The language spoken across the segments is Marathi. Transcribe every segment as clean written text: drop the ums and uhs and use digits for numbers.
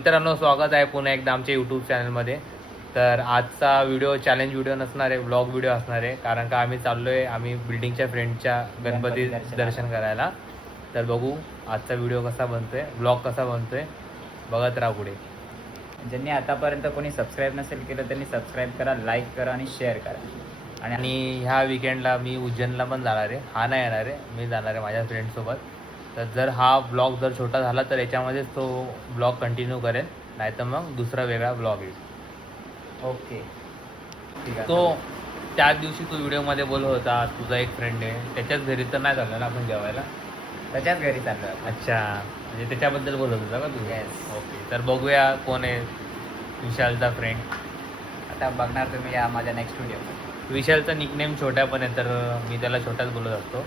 मित्रांनो, स्वागत आहे पुन्हा एकदा आमच्या यूट्यूब चॅनलमध्ये. तर आजचा व्हिडिओ चॅलेंज व्हिडिओ नसणार आहे, व्लॉग व्हिडिओ असणार आहे. कारण का आम्ही बिल्डिंगच्या फ्रेंडच्या गणपती दर्शन करायला. तर बघू आजचा व्हिडिओ कसा बनतोय, व्लॉग कसा बनतोय, बघत राहा पुढे. ज्यांनी आतापर्यंत कोणी सबस्क्राईब नसेल केलं त्यांनी सबस्क्राईब करा, लाईक करा आणि शेअर करा. आणि ह्या विकेंडला मी उज्जैनला पण जाणार आहे. हा नाही येणार आहे, मी जाणार आहे माझ्या फ्रेंडसोबत. तर जर हा ब्लॉग जर छोटा झाला तर याच्यामध्येच तो ब्लॉग कंटिन्यू करेल, नाही तर मग दुसरा वेगळा ब्लॉग येईल. ओके ठीक आहे. तो त्याच दिवशी तू व्हिडिओमध्ये बोलत होता तुझा एक फ्रेंड आहे, त्याच्याच घरी तर नाही चाललं ना आपण जेवायला? त्याच्याच घरी चाललं. अच्छा, म्हणजे त्याच्याबद्दल बोलत होता का तू? Yes. ओके, तर बघूया कोण आहे विशालचा फ्रेंड. आता बघणार तुम्ही या माझ्या नेक्स्ट व्हिडिओ. विशालचा निकनेम छोट्या पण आहे, तर मी त्याला छोट्याच बोलत असतो.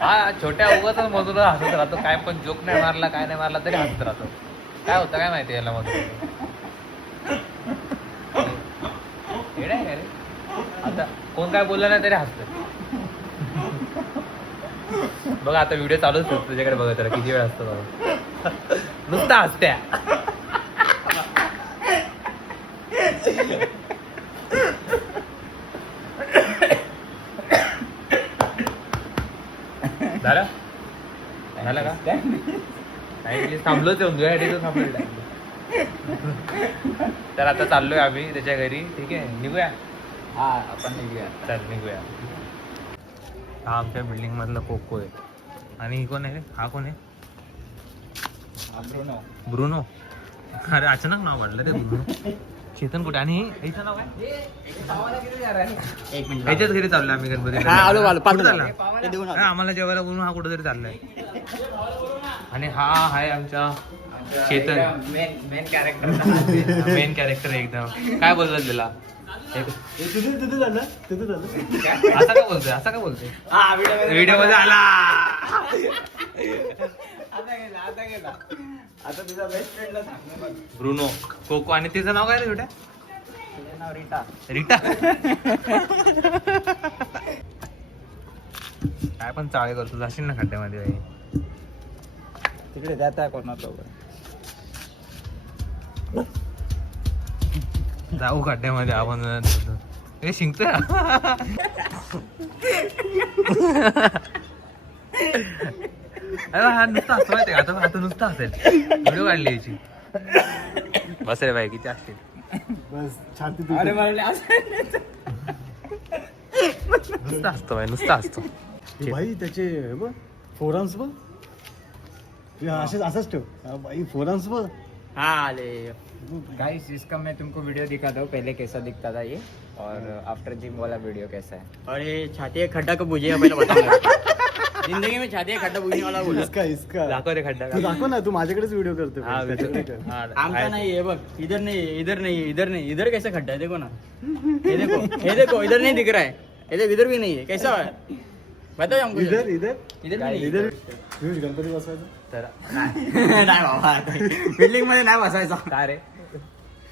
हा छोट्या उगाच मधून हसत राहतो, काय पण जोक नाही मारला काय नाही मारला तरी हसत राहतो. काय होतं काय माहिती याला मधून. येडा आहे का रे? आता कोण काय बोललं नाही तरी हसतं. बघा आता व्हिडिओ चालूच असतो तुझ्याकडे, बघत राहा किती वेळ असतो बघा. नुसता हसत्या. झालं का? नाही थांबलोच आहे, तुझ्यासाठी तर थांबलो. तर आता चाललोय आम्ही त्याच्या घरी. ठीक आहे, निघूया. हा आपण निघूया. चल निघूया. हा आमच्या बिल्डिंग मधला कोको आहे. आणि ही कोण आहे? हा कोण आहे? ब्रुनो. ब्रुनो. अरे अचानक नाव वाटलं रे ब्रुनो. चेतन कुठे? आणि याचं नाव काय? एक मिनिट. याच्याच घरी चाललोय आम्ही गणपतीला. आम्हाला जेवायला बोलून हा कुठेतरी चाललाय. आणि हा आहे आमचा Chetan, main character. Main character एकदम. काय बोलतात त्याला? असं का बोलतोय? असं का बोलतोय? व्हिडिओ मध्ये आला. आता तुझा बेस्ट फ्रेंडला सांग. Bruno, Coco. आणि तिचं नाव काय रे बेटा? तुझं नाव रीटा. रीटा. काय पण चाळे करतो, जाशील ना खड्ड्यामध्ये बाई. तिकडे जात आहे कोणाचं. जाऊ खड्ड्यामध्ये आपण. हे शिंकतोय. अरे हा नुसतं हसतो माहिती का? आता नुसतं हसेल. व्हिडिओ काढली याची. बस रे बाई, किती असतील. बस छाती. अरे मला नुसतं हसतो बाई, नुसतं हसतो. भाई त्याचे बघ फोरम्स बघ. असंच ठेव. हा भाई फोरम्स बघ. हाँ गाइस, इसका मैं तुमको वीडियो दिखाता हूँ पहले कैसा दिखता था ये, और आफ्टर जिम वाला वीडियो कैसा है. और ये छाती है खड्डा को बुझेगा पहले बताऊंगा. जिंदगी में छाती है खड्डा बुझने वाला बोला. इसका दाखव रे खड्डा. तू दाखव ना, तू माझ्याकडेच व्हिडिओ करतो. हा, त्याच्याकडे कर. आमका नहीं है बघ. इधर नहीं है, इधर नहीं है, इधर नहीं, इधर कैसा खड्डा है देखो ना. ये देखो इधर नहीं दिख रहा है. इधर भी नहीं है. कैसा है बताओ हमको. इधर इधर गणपती बसवायचं. तर नाही बाबा, बिल्डिंग मध्ये नाही बसायचा. काय रे?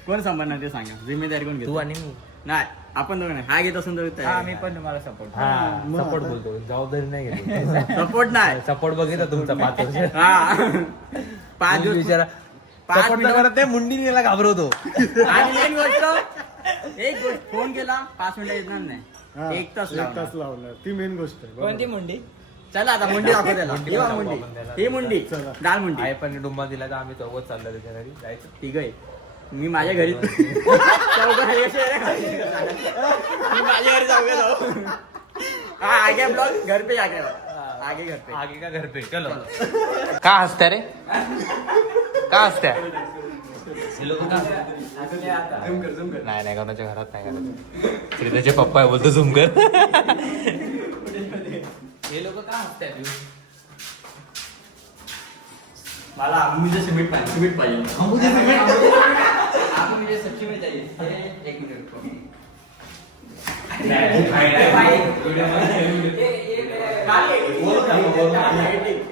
कोण सांभाळणार ते सांगा. जिम्मेदारी कोण तू घेतो? आणि मी. नाही आपण दोघं नाही. हा घेत असून मी पण तुम्हाला सपोर्ट. मग सपोर्ट आता- बोलतो, जबाबदारी नाही घेतो. सपोर्ट नाही. सपोर्ट बघितला तुमचा 5 वर्ष. हा 5 दिवस विचारा. 5 सपोर्ट मिनिटं करत नाही, मुंडी याला घाबरवतो. आणि मेन गोष्ट, एक गोष्ट, फोन केला 5 मिनिटं येणार हा, नाही. 1 तास लावणार. लावणार. ती मेन गोष्ट आहे. कोणती मुंडी? चला आता मुंडी दाखव त्याला. ही बघ मुंडी. ही मुंडी चला. डाल मुंडी. आई पण डुंबा दिला तर आम्ही चौघच चाललो त्याच्या घरी जायचं. ठीक आहे. मी माझ्या घरी चौघं आहे कसे आहे? मी माझ्या घरी जाऊ. हा आगे ब्लॉग घर पे जाके आगे घर पे. आगे का घर पे चलो. का हसत्या रे? का हसत्या? हे लोक का हसत्या? नाही नाही, कोणाच्या घरात नाही करायचं. श्रीताचे पप्पा आहे बोलतो झूम कर. हे लोक का हसत्या? मला मुझे सिमेंट पाहिजे. मुझे सच्ची में चाहिए. एक मिनट रुको.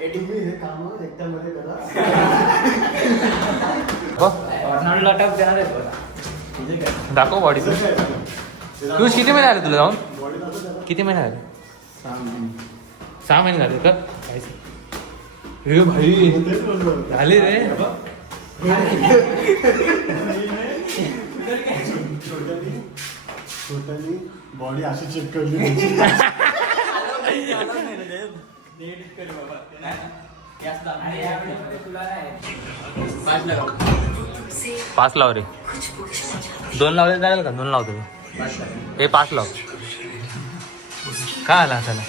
तुम्ही हे काम एकट्यामध्ये करा. कर्नाटकला टप देणार आहे. दाखव बॉडी. तू किती महिने आले तुला जाऊन? किती महिने आले? 6 महिने झाले का? हे भाई झाले रे. टोटली बॉडी अशी चेक करली त्याची. पाच लाव रे. 2 लावले चालेल का? 2 लावतो मी. हे 5 लाव. काय आला त्याला?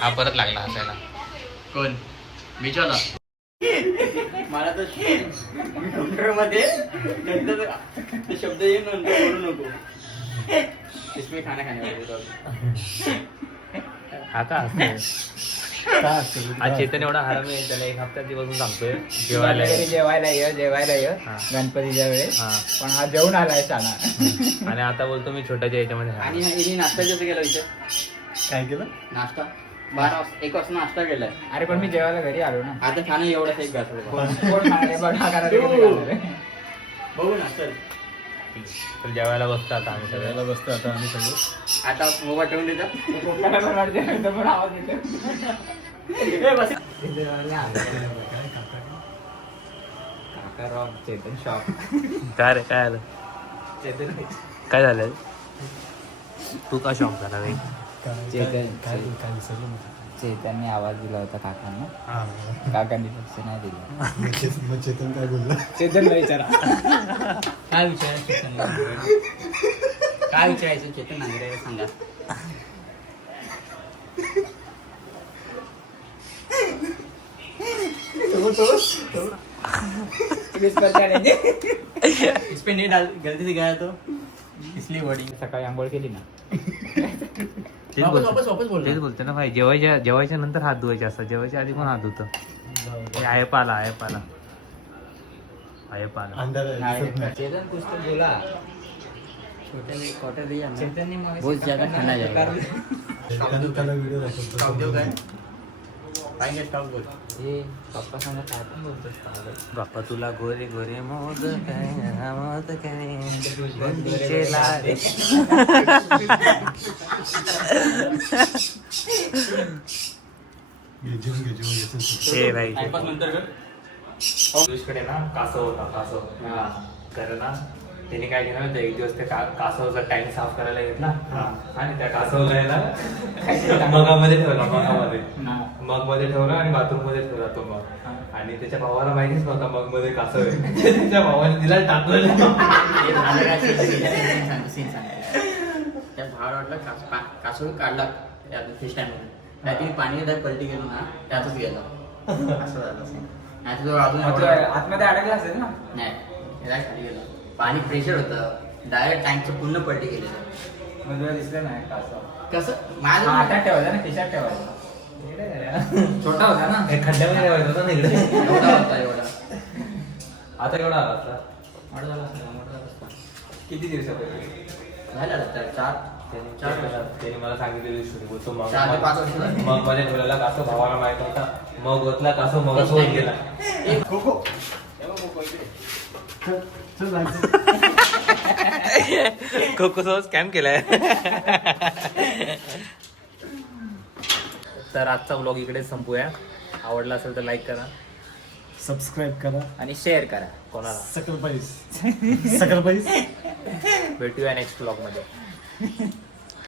हा परत लागला हसायला. कोण विचारला मला तर मध्ये नंतर ते शब्द येऊन नंतर बोलू नको. इसमें खाना खाने आता आज चेतन एवढा हरामी आहे, त्याला 1 हफ्ता दिवसून सांगतोय जेवायला ये. जेवायला ये हा. गणपतीच्या वेळेस. हा. पण हा जेवून आलाय साना. आणि आता बोलतो मी छोट्याच्या याच्यामध्ये आणि आहे. हिने नाश्ता कसं केला इथे? काय केलं? नाश्ता 1 वाजता नाश्ता केलाय. अरे पण मी जेवायला घरी आलो ना. आता खाणं एवढंच एक घातलं. बघू ना चल. तर जेवायला बसतो आता आम्ही सगळे. सगळ्याला बसतो आता आम्ही सगळे. आता मोबाईल ठेवून देतात. चेतन शॉप. काय रे काय आलं? चेतन काय झालं? तू का शॉक झाला रे? चेतनने आवाज दिला होता काकांना. हा. काकांनी लक्ष नाही दिलं. मग चेतन काय बोलला? चेतनला विचारा. काय विचारायचं? काय विचारायचं चेतन नांगरे सांगा. इस पे नहीं डाल, गलती से गया तो इसलिए वर्डिंग. सकाळी आंघोळ केली ना. तेच बोलतो ना भाई. जेवायच्या नंतर हात धुवायचे असतात, जेवायच्या आधी पण हात धुतो. आयप आला. अंधार आहे. चेतन कुछ तो बोला. चेतन बहुत ज्यादा खाना जाएगा. त्याला व्हिडिओ दाखवतो. पाहिजे स्टॉप बोल. हे पप्पा सांगा काय पण बोलतोस. बाप्पा तुला गोरे गोरे मोद काय बुंदीचे लाड. हे भाई टाइमपास नंतर कर. कडे ना कासव होता. तर ना त्याने काय केलं माहिती, एक दिवस ते कासवचा टँक साफ करायला घेतला आणि त्या कासवला मगामध्ये ठेवला. मग मध्ये ठेवला आणि बाथरूम मध्ये ठेवला तो मग. आणि त्याच्या भावाला माहितीच नव्हता मग मध्ये कासव आहे. त्याच्या भावाने तिला टाकलं. त्या झाड वाटलं कासव काढला फिश टँक मध्ये. त्यात पाणी पलटी गेलो ना त्यातच गेला. असं झालं. नाही तो अजून आतमध्ये अडकला असेल ना. नाही खाली गेला. पाणी प्रेशर होतं. डायरेक्ट टँकचं पूर्ण पलटी गेलेलं. मग दिसलं नाही कासव. कसं माझ्या हातात ठेवायचं ना, खिशात ठेवायचं. छोटा होता ना. खड्ड्यामध्ये ठेवायचं होतं ना इकडे. एवढा होता एवढा. आता एवढा आला असता. मोठा झाला असता, मोठा झाला असता. किती दिवसापूर्वी झाला आता 4 त्याने मला सांगितलेली स्टोरी. तो मग 4 ते 5 वर्ष. मग मध्ये ठेवलेला कासव भावाला माहित होता. मग होतला कासव मग सोडून गेला. कोको चल जायचं. कोको सोबत स्कॅम केलाय. तर आजचा व्लॉग इकडे संपूया. आवडला असेल तर लाईक करा, सबस्क्राईब करा आणि शेअर करा. कोणाला. सकल पाईस भेटूया नेक्स्ट व्लॉग मध्ये.